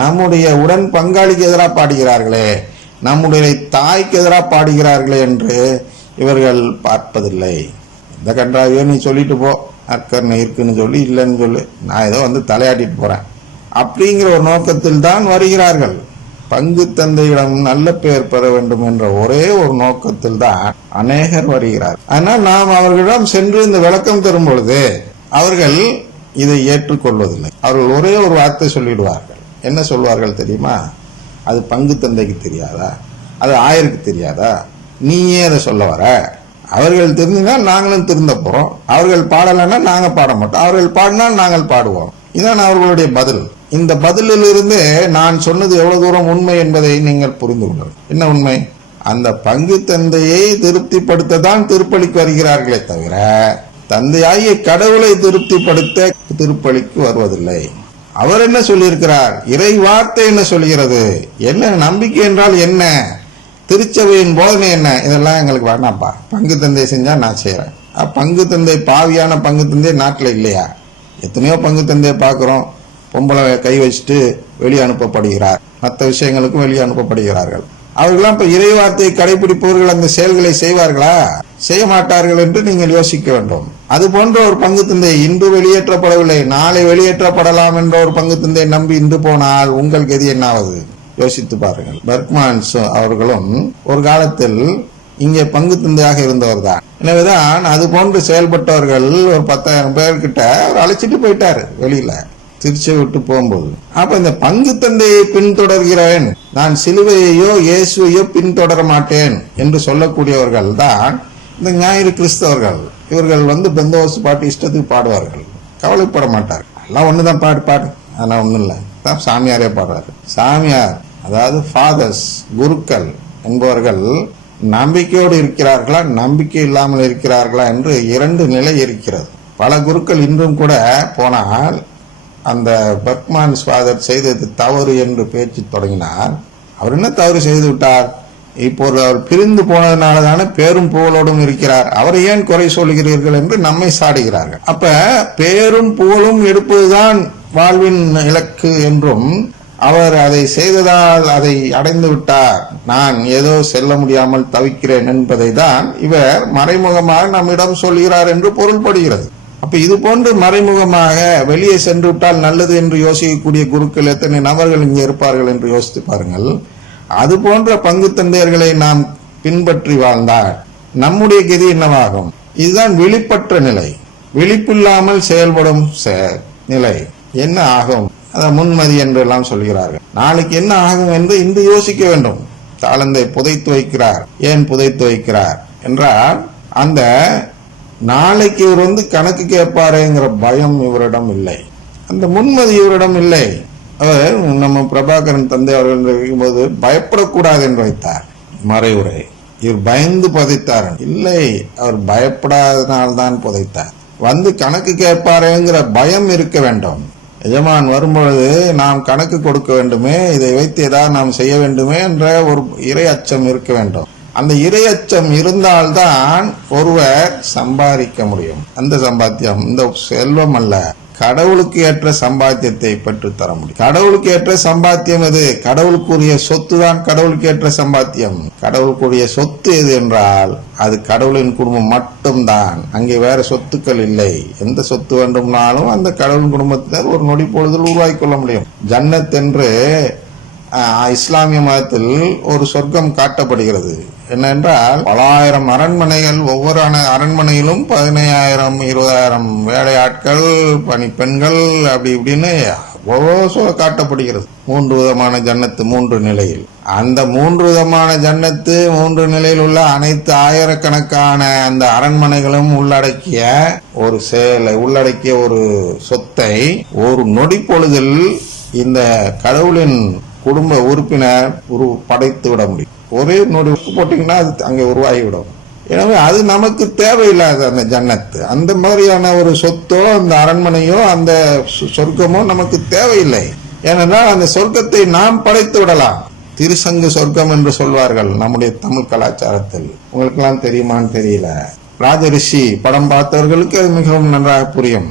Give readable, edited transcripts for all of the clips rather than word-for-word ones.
நம்முடைய உடன் பங்காளிக்கு எதிராக பாடுகிறார்களே, நம்முடைய தாய்க்கு எதிராக பாடுகிறார்களே என்று இவர்கள் பார்ப்பதில்லை. இந்த கன்றாவியோ நீ சொல்லிட்டு போ, நற்கருணை இருக்குன்னு சொல்லி இல்லைன்னு சொல்லு, நான் ஏதோ வந்து தலையாட்டிட்டு போறேன் அப்படிங்கிற ஒரு நோக்கத்தில் தான் வருகிறார்கள். பங்கு தந்தையிடம் நல்ல பெயர் பெற வேண்டும் என்ற ஒரே ஒரு நோக்கத்தில் தான் அநேகர் வருகிறார். ஆனால் நாம் அவர்களிடம் சென்று இந்த விளக்கம் தரும் பொழுது அவர்கள் இதை ஏற்றுக்கொள்வதில்லை. அவர்கள் ஒரே ஒரு வார்த்தை சொல்லிடுவார்கள். என்ன சொல்வார்கள் தெரியுமா? அது பங்கு தந்தைக்கு தெரியாதா, அது ஆயருக்கு தெரியாதா, நீயே அதை சொல்ல வர? அவர்கள் தெரிஞ்சுனா நாங்களும் திருந்த போறோம், அவர்கள் பாடலைன்னா நாங்க பாட மாட்டோம், அவர்கள் பாடினால் நாங்கள் பாடுவோம். இதான் அவர்களுடைய பதில். இந்த பதிலிலிருந்து நான் சொன்னது எவ்வளவு தூரம் உண்மை என்பதை நீங்கள் புரிந்து கொள்ளுங்கள். என்ன உண்மை? அந்த பங்கு தந்தையை திருப்திப்படுத்த தான் திருப்பலிக்கு வருகிறார்களே தவிர தந்தையாகிய கடவுளை திருப்திப்படுத்த திருப்பலிக்கு வருவதில்லை. அவர் என்ன சொல்லியிருக்கிறார்? இறை வார்த்தை என்ன சொல்கிறது? என்ன நம்பிக்கை என்றால் என்ன? திருச்சபையின் போதனை என்ன? இதெல்லாம் எங்களுக்கு வேணாம்ப்பா, பங்கு தந்தை செஞ்சா நான் செய்யறேன். பங்கு தந்தை பாவியான பங்கு தந்தை நாட்டில் இல்லையா? எத்தனையோ பங்கு தந்தையை பார்க்கிறோம், பொம்பளை கை வச்சுட்டு வெளியே அனுப்பப்படுகிறார், மற்ற விஷயங்களுக்கும் வெளியே அனுப்பப்படுகிறார்கள். அவர்களாம் இப்ப இறை வார்த்தையை கடைபிடிப்பவர்கள் அந்த செயல்களை செய்வார்களா? செய்ய மாட்டார்கள் என்று நீங்கள் யோசிக்க வேண்டும். அது போன்ற ஒரு பங்கு தந்தை இன்று வெளியேற்றப்படவில்லை, நாளை வெளியேற்றப்படலாம் என்ற ஒரு பங்கு தந்தை நம்பி இன்று போனால் உங்கள் கதி என்னாவது? யோசித்து பாருங்கள். பெர்க்மான்ஸ் அவர்களும் ஒரு காலத்தில் இங்கே பங்கு தந்தையாக இருந்தவர் தான். எனவேதான் அது போன்று செயல்பட்டவர்கள் ஒரு 10,000 பேர்கிட்ட அவர் அழைச்சிட்டு போயிட்டாரு வெளியில, திருச்சியை விட்டு போகும்போது. அப்ப இந்த பங்கு தந்தையை பின்தொடர்கிறேன், நான் சிலுவையையோ இயேசுவையோ பின்தொடர மாட்டேன் என்று சொல்லக்கூடியவர்கள் தான் இந்த ஞாயிறு கிறிஸ்தவர்கள். இவர்கள் வந்து பெந்தோஸ் பாட்டு இஷ்டத்துக்கு பாடுவார்கள், கவலைப்பட மாட்டார்கள். எல்லாம் ஒண்ணுதான், பாடு பாடு, அதெல்லாம் ஒண்ணும் இல்லை, சாமியாரே பாடுறாரு. சாமியார் அதாவது ஃபாதர்ஸ், குருக்கள் என்பவர்கள் நம்பிக்கையோடு இருக்கிறார்களா, நம்பிக்கை இல்லாமல் இருக்கிறார்களா என்று 2 நிலை இருக்கிறது. பல குருக்கள் இன்றும் கூட போனால் அந்த பெர்க்மான்ஸ் ஃபாதர் செய்தது தவறு என்று பேச்சு தொடங்கினார். அவர் என்ன தவறு செய்து விட்டார்? இப்போது அவர் பிரிந்து போனதுனால தானே பேரும் புகழோடும் இருக்கிறார், அவரை ஏன் குறை சொல்கிறீர்கள் என்று நம்மை சாடுகிறார்கள். அப்ப பேரும் புகழும் எடுப்பதுதான் வாழ்வின் இலக்கு என்றும், அவர் அதை செய்ததால் அதை அடைந்து விட்டார், நான் ஏதோ செல்ல முடியாமல் தவிக்கிறேன் என்பதை தான் இவர் மறைமுகமாக நம்மிடம் சொல்கிறார் என்று பொருள்படுகிறது. அப்ப இது போன்று மறைமுகமாக வெளியே சென்று விட்டால் நல்லது என்று யோசிக்கக்கூடிய குருக்கள் எத்தனை நபர்கள் இங்கே இருப்பார்கள் என்று யோசித்து பாருங்கள். அது போன்ற பங்கு தந்தையர்களை நாம் பின்பற்றி வாழ்ந்தால் நம்முடைய கதி என்னவாகும்? இதுதான் விழிப்பற்ற நிலை. விழிப்பில்லாமல் செயல்படும் நிலை என்ன ஆகும்? அதை முன்மதி என்று எல்லாம் சொல்கிறார்கள். நாளைக்கு என்ன ஆகும் என்று இன்று யோசிக்க வேண்டும். தாளந்தை புதைத்து வைக்கிறார். ஏன் புதைத்து வைக்கிறார் என்றால், அந்த நாளைக்கு இவர் வந்து கணக்கு கேட்பாருங்கிற பயம் இவரிடம் இல்லை, அந்த முன்மதி இவரிடம் இல்லை. அவர் நம்ம பிரபாகரன் தந்தை அவர்கள் இருக்கும்போது பயப்படக்கூடாது என்று வைத்தார் மறைவுரை. இவர் பயந்து புதைத்தார் இல்லை, அவர் பயப்படாதனால்தான் புதைத்தார். வந்து கணக்கு கேட்பாருங்கிற பயம் இருக்க வேண்டும். எஜமான் வரும்பொழுது நாம் கணக்கு கொடுக்க வேண்டுமே, இதை வைத்து ஏதாவது நாம் செய்ய வேண்டுமே என்ற ஒரு இறை அச்சம் இருக்க வேண்டும். அந்த இறை அச்சம் இருந்தால்தான் ஒருவர் சம்பாதிக்க முடியும். அந்த சம்பாத்தியம் இந்த செல்வம் அல்ல, கடவுளுக்கு ஏற்ற சம்பாத்தியத்தை பெற்று தர முடியும். கடவுளுக்கு ஏற்ற சம்பாத்தியம் எது? கடவுளுக்குரிய சொத்து தான் கடவுளுக்கு ஏற்ற சம்பாத்தியம். கடவுளுக்குரிய சொத்து எது என்றால் அது கடவுளின் குடும்பம் மட்டும்தான், அங்கே வேற சொத்துக்கள் இல்லை. எந்த சொத்து வேண்டும்னாலும் அந்த கடவுளின் குடும்பத்தினர் ஒரு நொடி பொழுதில் உருவாக்கி கொள்ள முடியும். ஜன்னத் என்று இஸ்லாமிய மதத்தில் ஒரு சொர்க்கம் காட்டப்படுகிறது. என்னென்றால் 1000 அரண்மனைகள், ஒவ்வொரு அரண்மனையிலும் 15,000 20,000 வேலையாட்கள், பணிப்பெண்கள், அப்படி இப்படின்னு ஒவ்வொரு காட்டப்படுகிறது. 3 விதமான ஜன்னத்து 3 நிலையில். அந்த 3 விதமான ஜன்னத்து 3 நிலையில் உள்ள அனைத்து ஆயிரக்கணக்கான அந்த அரண்மனைகளும் உள்ளடக்கிய ஒரு செயலை, உள்ளடக்கிய ஒரு சொத்தை ஒரு நொடி பொழுதில் இந்த கடவுளின் குடும்ப உறுப்பினர் படைத்து விட முடியும். ஒரே நொடி போட்டீங்கன்னா அது அங்கே உருவாகிவிடும். எனவே அது நமக்கு தேவையில்லாத அந்த ஜன்னத்து, அந்த மாதிரியான ஒரு சொத்தோ அந்த அரண்மனையோ அந்த சொர்க்கமோ நமக்கு தேவையில்லை. ஏனென்றால் அந்த சொர்க்கத்தை நாம் படைத்து விடலாம். திருசங்கு சொர்க்கம் என்று சொல்வார்கள் நம்முடைய தமிழ் கலாச்சாரத்தில். உங்களுக்கு எல்லாம் தெரியுமான்னு தெரியல. ராஜரிஷி படம் பார்த்தவர்களுக்கு அது மிகவும் நன்றாக புரியும்.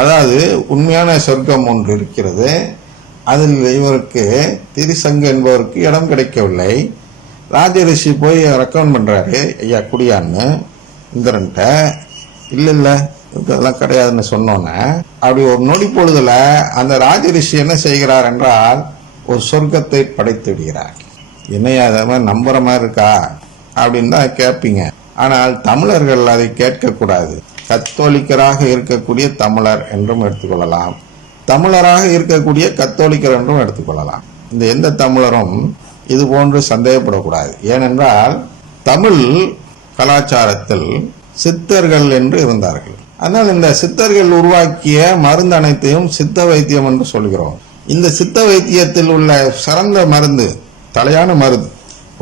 அதாவது உண்மையான சொர்க்கம் ஒன்று இருக்கிறது, அதில் இவருக்கு திரிசங்கு என்பவருக்கு இடம் கிடைக்கவில்லை. ராஜரிஷி போய் ரெக்கமெண்ட் பண்றாரு, ஐயா குடியான்னு இந்திரன்ட்ட. இல்ல இதெல்லாம் கிடையாதுன்னு சொன்னோன்னே அப்படி ஒரு நொடி பொழுதுல அந்த ராஜரிஷி என்ன செய்கிறார் என்றால் ஒரு சொர்க்கத்தை படைத்து விடுகிறார். என்னையா அதை மாதிரி நம்புற மாதிரி இருக்கா அப்படின்னு தான் கேட்பீங்க. ஆனால் தமிழர்கள் அதை கேட்கக்கூடாது. கத்தோலிக்கராக இருக்கக்கூடிய தமிழர் என்றும் எடுத்துக்கொள்ளலாம், தமிழராக இருக்கக்கூடிய கத்தோலிக்கர் என்றும் எடுத்துக்கொள்ளலாம். இந்த எந்த தமிழரும் இது போன்று சந்தேகப்படக்கூடாது. ஏனென்றால் தமிழ் கலாச்சாரத்தில் சித்தர்கள் என்று இருந்தார்கள். அதனால் இந்த சித்தர்கள் உருவாக்கிய மருந்து அனைத்தையும் சித்த வைத்தியம் என்று சொல்கிறோம். இந்த சித்த வைத்தியத்தில் உள்ள சிறந்த மருந்து, தலையான மருந்து,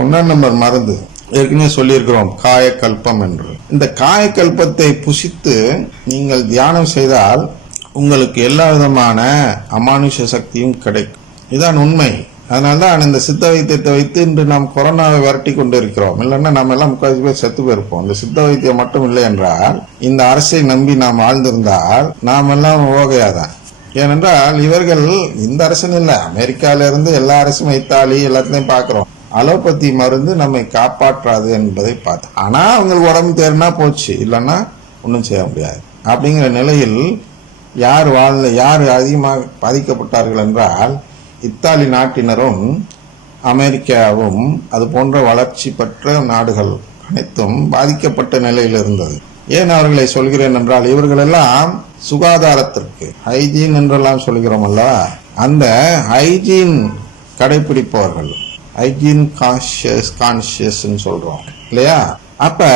1 நம்பர் மருந்து ஏற்கனவே சொல்லியிருக்கிறோம், காயக்கல்பம் என்று. இந்த காயக்கல்பத்தை புசித்து நீங்கள் தியானம் செய்தால் உங்களுக்கு எல்லா விதமான அமானுஷ சக்தியும் கிடைக்கும். இதுதான் உண்மை. அதனால்தான் இந்த சித்த வைத்தியத்தை வைத்து இன்று நாம் கொரோனாவை விரட்டி கொண்டு இருக்கிறோம். இல்லைன்னா நம்ம எல்லாம் 30 பேர் செத்து போயிருப்போம். இந்த சித்த வைத்தியம் மட்டும் இல்லை என்றால், இந்த அரசை நம்பி நாம் வாழ்ந்திருந்தால் நாம் எல்லாம் ஓகையாதான். ஏனென்றால் இவர்கள் இந்த அரசன் இல்லை, அமெரிக்கால இருந்து எல்லா அரசும், இத்தாலி எல்லாத்தையும் பார்க்கிறோம். அலோபதி மருந்து நம்மை காப்பாற்றாது என்பதை பார்த்தோம். ஆனா அவங்களுக்கு உடம்பு தேர்னா போச்சு, இல்லைன்னா ஒன்றும் செய்ய முடியாது. அப்படிங்கிற நிலையில் யார் அதிகமாக பாதிக்கப்பட்டார்கள் என்றால் இத்தாலி நாட்டினரும் அமெரிக்காவும் அது போன்ற வளர்ச்சி பெற்ற நாடுகள் அனைத்தும் பாதிக்கப்பட்ட நிலையில் இருந்தது. ஏன் அவர்களை சொல்கிறேன் என்றால், இவர்களெல்லாம் சுகாதாரத்திற்கு ஹைஜீன் என்றெல்லாம் சொல்கிறோம் அல்லவா, அந்த ஹைஜீன் கடைபிடிப்பவர்கள், ஹைஜீன் கான்சியஸ் சொல்றோம் இல்லையா. அப்ப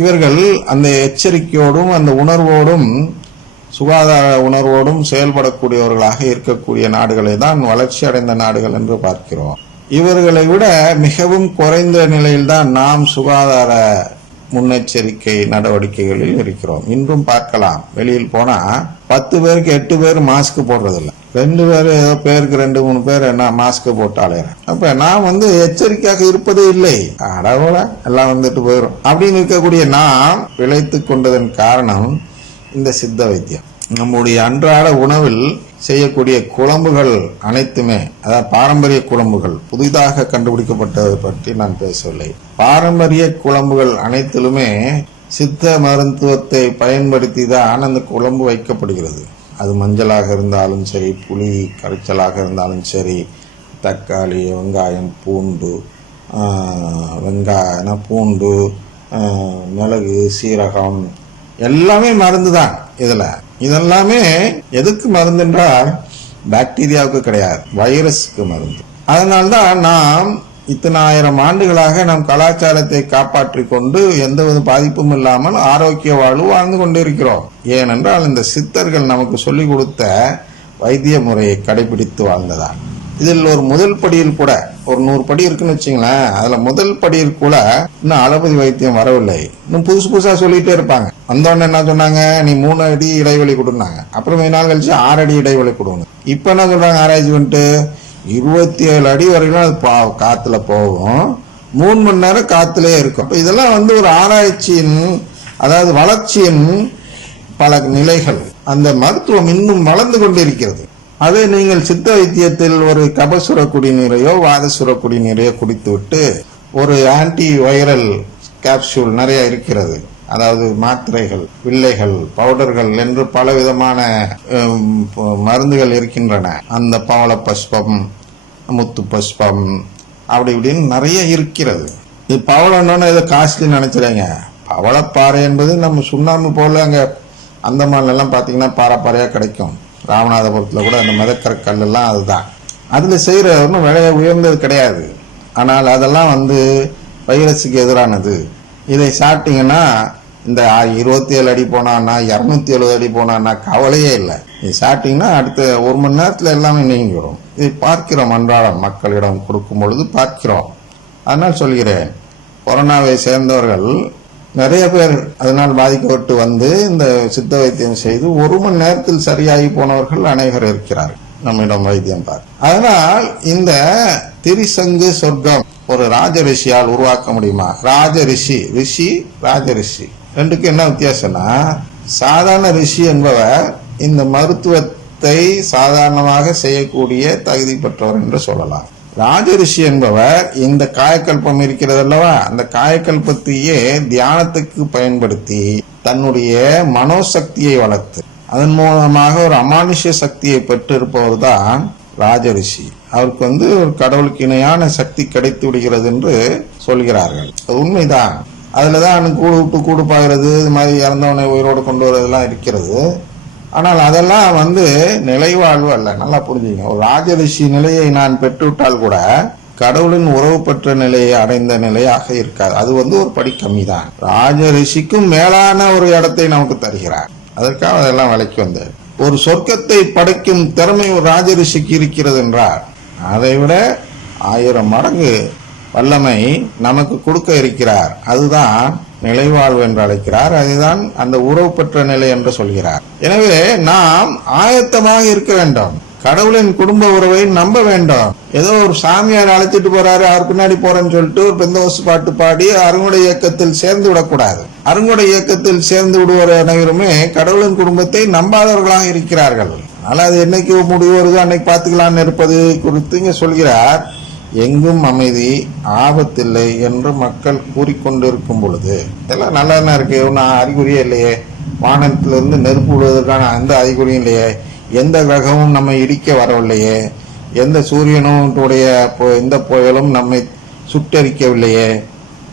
இவர்கள் அந்த எச்சரிக்கையோடும் அந்த உணர்வோடும் சுகாதார உணர்வோடும் செயல்படக்கூடியவர்களாக இருக்கக்கூடிய நாடுகளை தான் வளர்ச்சி அடைந்த நாடுகள் என்று பார்க்கிறோம். இவர்களை விட மிகவும் குறைந்த நிலையில்தான் நாம் சுகாதார முன்னெச்சரிக்கை நடவடிக்கைகளில் இருக்கிறோம். இன்றும் பார்க்கலாம், வெளியில் போனா 10 பேருக்கு 8 பேர் மாஸ்க் போடுறதில்லை, 2 பேர் ஏதோ பேருக்கு 2-3 பேர் என்ன மாஸ்க் போட்டாலே. அப்ப நாம் எச்சரிக்கையாக இருப்பதே இல்லை, அடவோல எல்லாம் வந்துட்டு போயிடும் அப்படின்னு இருக்கக்கூடிய நாம் பிழைத்து கொண்டதன் காரணம் இந்த சித்த வைத்தியம். நம்முடைய அன்றாட உணவில் செய்யக்கூடிய குழம்புகள் அனைத்துமே, அதாவது பாரம்பரிய குழம்புகள், புதிதாக கண்டுபிடிக்கப்பட்டதை பற்றி நான் பேசவில்லை. பாரம்பரிய குழம்புகள் அனைத்திலுமே சித்த மருத்துவத்தை பயன்படுத்தி தான் அந்த குழம்பு வைக்கப்படுகிறது. அது மஞ்சளாக இருந்தாலும் சரி, புளி கரைச்சலாக இருந்தாலும் சரி, தக்காளி, வெங்காயம், பூண்டு, மிளகு, சீரகம் எல்லாமே மருந்து தான். இதெல்லாமே எதுக்கு மருந்து என்றால் பாக்டீரியாவுக்கு கிடையாது, வைரஸுக்கு மருந்து. அதனால்தான் நாம் இத்தனை 1000 ஆண்டுகளாக நம் கலாச்சாரத்தை காப்பாற்றிக் கொண்டு எந்தவித பாதிப்பும் இல்லாமல் ஆரோக்கிய வாழ்வு வாழ்ந்து கொண்டிருக்கிறோம். ஏனென்றால் இந்த சித்தர்கள் நமக்கு சொல்லிக் கொடுத்த வைத்திய முறையை கடைபிடித்து வாழ்ந்ததால். இதில் ஒரு முதல் படியில் கூட ஒரு 100 படி இருக்குன்னு வச்சுங்களேன், அதுல முதல் படியில் கூட இன்னும் அலோபதி வைத்தியம் வரவில்லை. இன்னும் புதுசா சொல்லிட்டே இருப்பாங்க. வந்தோடனே என்ன சொன்னாங்க, நீ 3 அடி இடைவெளி கொடுனாங்க, அப்புறம் 2 நாள் கழிச்சு 6 அடி இடைவெளி கொடுங்க. இப்ப என்ன சொல்றாங்க, ஆராய்ச்சி பண்ணிட்டு 27 அடி வரைக்கும் அது காத்துல போகும், 3 மணி நேரம் காத்திலே இருக்கும். இதெல்லாம் ஒரு ஆராய்ச்சியின், அதாவது வளர்ச்சியின் பல நிலைகள். அந்த மருத்துவம் இன்னும் வளர்ந்து கொண்டிருக்கிறது. அதே நீங்கள் சித்த வைத்தியத்தில் ஒரு கபசுர குடிநீரையோ வாதசுர குடிநீரையோ குடித்து விட்டு ஒரு ஆன்டி வைரல் கேப்சூல் நிறைய இருக்கிறது, அதாவது மாத்திரைகள், வில்லைகள், பவுடர்கள் என்று பல விதமான மருந்துகள் இருக்கின்றன. அந்த பவள பஸ்பம், முத்து பஸ்பம், அப்படி இப்படின்னு நிறைய இருக்கிறது. இது பவளம்னு ஏதோ காஸ்ட்லி நினைச்சிடாங்க. பவளப்பாறை என்பது நம்ம சுண்ணாம்பு போல அங்க அந்தமான்ல எல்லாம் பாத்தீங்கன்னா பாறையா கிடைக்கும். ராமநாதபுரத்துல கூட அந்த மிதக்கிற கல்லெல்லாம் அதுதான். அதுல செய்யற ஒன்றும் விலை உயர்ந்தது கிடையாது. ஆனால் அதெல்லாம் வைரஸுக்கு எதிரானது. இதை சாப்பிட்டீங்கன்னா இந்த 27 அடி போனான்னா 270 அடி போனான்னா கவலையே இல்லை. இது சாப்பிட்டீங்கன்னா அடுத்த 1 மணி நேரத்துல எல்லாமே நீங்கி வரும். இதை பார்க்கிறோம், அன்றாடம் மக்களிடம் கொடுக்கும் பொழுது பார்க்கிறோம். அதனால் சொல்கிறேன், கொரோனாவை சேர்ந்தவர்கள் நிறைய பேர் அதனால் பாதிக்கப்பட்டு இந்த சித்த வைத்தியம் செய்து 1 மணி நேரத்தில் சரியாகி போனவர்கள் அனைவரும் இருக்கிறார்கள் நம்மிடம் வைத்தியம் பார்க்க. அதனால் இந்த திரிசங்கு சொர்க்கம் ஒரு ராஜரிஷியால் உருவாக்க முடியுமா? ராஜரிஷி ரெண்டுக்கு என்ன வித்தியாசம்னா, சாதாரண ரிஷி என்பவர் இந்த மருத்துவ தர்மத்தை சாதாரணமாக செய்யக்கூடிய தகுதி பெற்றவர் என்று சொல்லலாம். ராஜரிஷி என்பவர் இந்த காயக்கல்பம் இருக்கிறது அல்லவா, அந்த காயக்கல்பத்தையே தியானத்துக்கு பயன்படுத்தி தன்னுடைய மனோசக்தியை வளர்த்து அதன் மூலமாக ஒரு அமானுஷ்ய சக்தியை பெற்றிருப்பவர் தான் ராஜரிஷி. அவருக்கு ஒரு கடவுளுக்கு இணையான சக்தி கிடைத்து விடுகிறது என்று சொல்கிறார்கள். அது உண்மைதான். அதுலதான் கூடு விட்டு கூடு பாகிறது, இது மாதிரி இறந்தவனை உயிரோடு கொண்டு வருவதெல்லாம் இருக்கிறது. ஆனால் அதெல்லாம் நிலைவாழ்வு அல்ல. நல்லா புரிஞ்சுங்க. ஒரு ராஜரிஷி நிலையை நான் பெற்றுவிட்டால் கூட கடவுளின் உறவு பெற்ற நிலையை அடைந்த நிலையாக இருக்காது. அது ஒரு படி கம்மி தான். ராஜரிஷிக்கும் மேலான ஒரு இடத்தை நமக்கு தருகிறார். அதற்காக அதெல்லாம் விலைக்கு வந்தது. ஒரு சொர்க்கத்தை படைக்கும் திறமை ஒரு ராஜரிஷிக்கு இருக்கிறது என்றால் அதை விட 1000 மடங்கு வல்லமை நமக்கு கொடுக்க இருக்கிறார். அதுதான் நிலைவாழ்வு என்று அழைக்கிறார். அதுதான் அந்த உறவு பெற்ற நிலை என்று சொல்கிறார். எனவே நாம் ஆயத்தமாக இருக்க வேண்டும். கடவுளின் குடும்ப உறவை நம்ப வேண்டும். ஏதோ ஒரு சாமியார் அழைச்சிட்டு போறாரு, அவர் பின்னாடி போறேன்னு சொல்லிட்டு ஒரு பெந்தோஸ் பாட்டு பாடி அருங்குடை இயக்கத்தில் சேர்ந்து விடக்கூடாது. அருங்குடை இயக்கத்தில் சேர்ந்து விடுவோர் அனைவருமே கடவுளின் குடும்பத்தை நம்பாதவர்களாக இருக்கிறார்கள். ஆனால் அது என்னைக்கு முடிவு வருதோ அன்னைக்கு பார்த்துக்கலான்னு இருப்பது குறித்து இங்க சொல்கிறார். எங்கும் அமைதி, ஆபத்தில்லை என்று மக்கள் கூறிக்கொண்டிருக்கும் பொழுது இதெல்லாம் நல்லா தான் இருக்கு. ஒன்னும் அறிகுறியே இல்லையே. வானத்திலிருந்து நெருப்பு விடுவதற்கான அந்த அறிகுறியும் இல்லையே. எந்த கிரகமும் நம்மை இடிக்க வரவில்லையே. எந்த சூரியனும் எந்த புயலும் நம்மை சுட்டரிக்கவில்லையே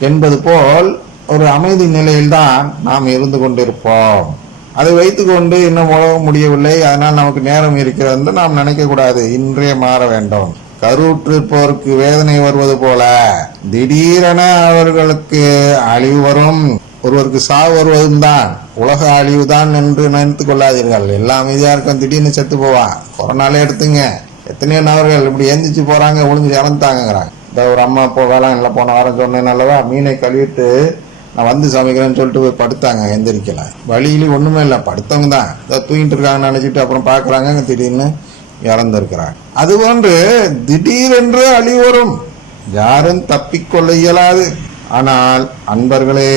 என்பது போல் ஒரு அமைதி நிலையில்தான் நாம் இருந்து கொண்டிருப்போம். அதை வைத்துக்கொண்டு இன்னும் உலகம் முடியவில்லை, அதனால் நமக்கு நேரம் இருக்கிறது என்று நாம் நினைக்க கூடாது. இன்றே மாற வேண்டும். கருவுற்றிருப்பவருக்கு வேதனை வருவது போல திடீரென அவர்களுக்கு அழிவு வரும். ஒருவருக்கு சாவு வருவதும் தான் உலக அழிவு தான் என்று நினைத்துக் கொள்ளாதீர்கள். எல்லாம் அமைதியா இருக்கும், திடீர்னு செத்து போவான். கொரோனாலே எடுத்துங்க, எத்தனையோ நபர்கள் இப்படி எந்திரிச்சு போறாங்க, ஒளிஞ்சு இறந்துட்டாங்கிறாங்க. இந்த ஒரு அம்மா வேளாண்ல போன வாரம் சொன்னேன் அல்லவா, மீனை கழுவிட்டு நான் சமைக்கிறேன்னு சொல்லிட்டு போய் படுத்தாங்க, எந்திரிக்கல. வழியில ஒண்ணுமே இல்லை, படுத்தவங்க தான் தூங்கிட்டு இருக்காங்கன்னு நினைச்சிட்டு அப்புறம் பாக்குறாங்க, திடீர்னு இறந்திருக்கிறாங்க. அதுபோன்று திடீரென்று அழிவு வரும், யாரும் தப்பிக்கொள்ள இயலாது. ஆனால் அன்பர்களே,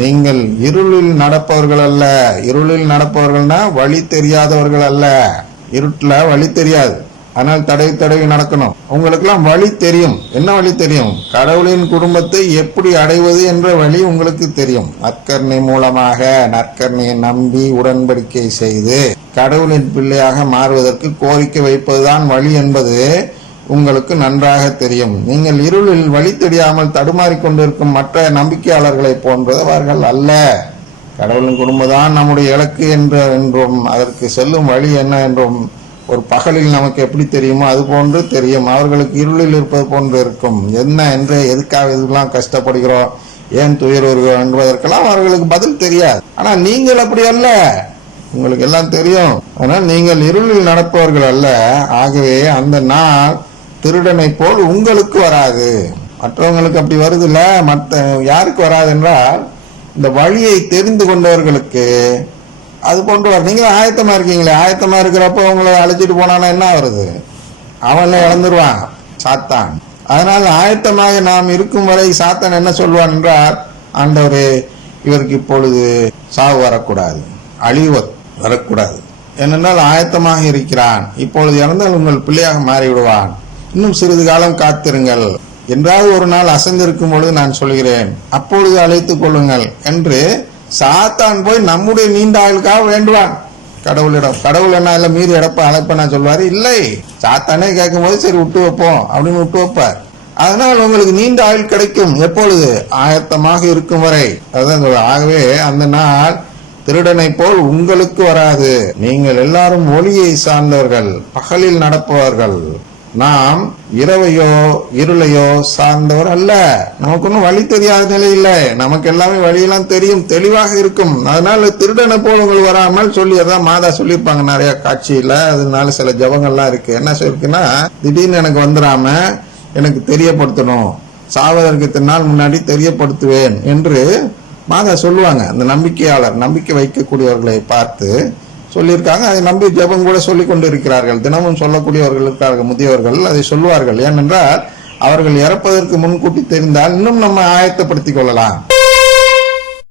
நீங்கள் இருளில் நடப்பவர்கள் அல்ல. இருளில் நடப்பவர்கள்னா வழி தெரியாதவர்கள் அல்ல. இருட்டுல வழி தெரியாது, ஆனால் தடவி நடக்கணும். உங்களுக்கு எல்லாம் வழி தெரியும். என்ன வழி தெரியும்? கடவுளின் குடும்பத்தை எப்படி அடைவது என்ற வழி உங்களுக்கு தெரியும். நற்கருணை மூலமாக நற்கருணையை நம்பி உடன்படிக்கை செய்து கடவுளின் பிள்ளையாக மாறுவதற்கு கோரிக்கை வைப்பதுதான் வழி என்பது உங்களுக்கு நன்றாக தெரியும். நீங்கள் இருளில் வழி தெரியாமல் தடுமாறிக்கொண்டிருக்கும் மற்ற நம்பிக்கையாளர்களை போன்றவர்கள் அல்ல. கடவுளின் குடும்பம் தான் நம்முடைய இலக்கு என்றும் அதற்கு செல்லும் வழி என்ன என்றும் ஒரு பகலில் நமக்கு எப்படி தெரியுமோ அது போன்று தெரியும். அவர்களுக்கு இருளில் இருப்பது போன்று இருக்கும். என்ன என்று எதுக்காக இதெல்லாம் கஷ்டப்படுகிறோம், ஏன் துயர் வருகிறோம் என்பதற்கெல்லாம் அவர்களுக்கு பதில் தெரியாது. ஆனா நீங்கள் அப்படி அல்ல, உங்களுக்கு எல்லாம் தெரியும். ஆனால் நீங்கள் இருளில் நடப்பவர்கள் அல்ல. ஆகவே அந்த நாள் திருடனை போல் உங்களுக்கு வராது. மற்றவங்களுக்கு அப்படி வருது இல்ல, மற்ற யாருக்கு வராது என்றால் இந்த வழியை தெரிந்து கொண்டவர்களுக்கு அது போன்று வர. நீங்க ஆயத்தமா இருக்கீங்களே, ஆயத்தமா இருக்கிறப்ப உங்களை அழைச்சிட்டு போனானா என்ன வருது? அவன் இழந்துருவான் சாத்தான். அதனால் ஆயத்தமாக நாம் இருக்கும் வரை சாத்தான் என்ன சொல்வான் என்றால், ஆண்டவரே இவருக்கு இப்பொழுது சாவு வரக்கூடாது, அழிவு வரக்கூடாது, ஏனென்றால் ஆயத்தமாக இருக்கிறான், இப்பொழுது இறந்தால் உங்கள் பிள்ளையாக மாறிவிடுவான், இன்னும் சிறிது காலம் காத்திருங்கள், என்றாவது ஒரு நாள் அசைந்திருக்கும் பொழுது நான் சொல்கிறேன், அப்பொழுது அழைத்துக் கொள்ளுங்கள் என்று சாத்தான் போய் நம்முடைய நீண்ட ஆயுளுக்காக வேண்டுவான் கடவுளிடம். கடவுள் என்ன இல்ல மீறி அழைப்ப சொல்வாரு? இல்லை. சாத்தானே கேட்கும் போது சரி விட்டு வைப்போம் அப்படின்னு விட்டு வைப்பார். அதனால் உங்களுக்கு நீண்ட ஆயுள் கிடைக்கும். எப்பொழுது? ஆயத்தமாக இருக்கும் வரை. அதுதான். ஆகவே அந்த நாள் திருடனை போல் உங்களுக்கு வராது. நீங்கள் எல்லாரும் ஒளியை சார்ந்தவர்கள், பகலில் நடப்பவர்கள். நாம் இரவையோ இருளையோ சார்ந்தவர் அல்ல. நமக்கு ஒன்றும் வழி தெரியாத நிலை இல்லை, நமக்கு எல்லாமே வழியெல்லாம் தெரியும், தெளிவாக இருக்கும். அதனால திருடனை போல் உங்களுக்கு வராமல் சொல்லி, அதான் மாதா சொல்லியிருப்பாங்க நிறைய காட்சியில. அதனால சில ஜபங்கள்லாம் இருக்கு. என்ன சொல்லிருக்குன்னா, திடீர்னு எனக்கு வந்துடாம எனக்கு தெரியப்படுத்தணும், சாவதற்கு இத்தனை நாள் முன்னாடி தெரியப்படுத்துவேன் என்று மாதா சொல்லுவாங்க. அந்த நம்பிக்கையாளர், நம்பிக்கை வைக்கக்கூடியவர்களை பார்த்து சொல்லியிருக்காங்க. அதை நம்பி ஜெபம் கூட சொல்லிக் கொண்டு இருக்கிறார்கள். தினமும் சொல்லக்கூடியவர்கள் இருக்கார்கள், முதியவர்கள் அதை சொல்லுவார்கள். ஏனென்றால் அவர்கள் இறப்பதற்கு முன்கூட்டி தெரிந்தால் இன்னும் நம்ம ஆயத்தப்படுத்திக் கொள்ளலாம்.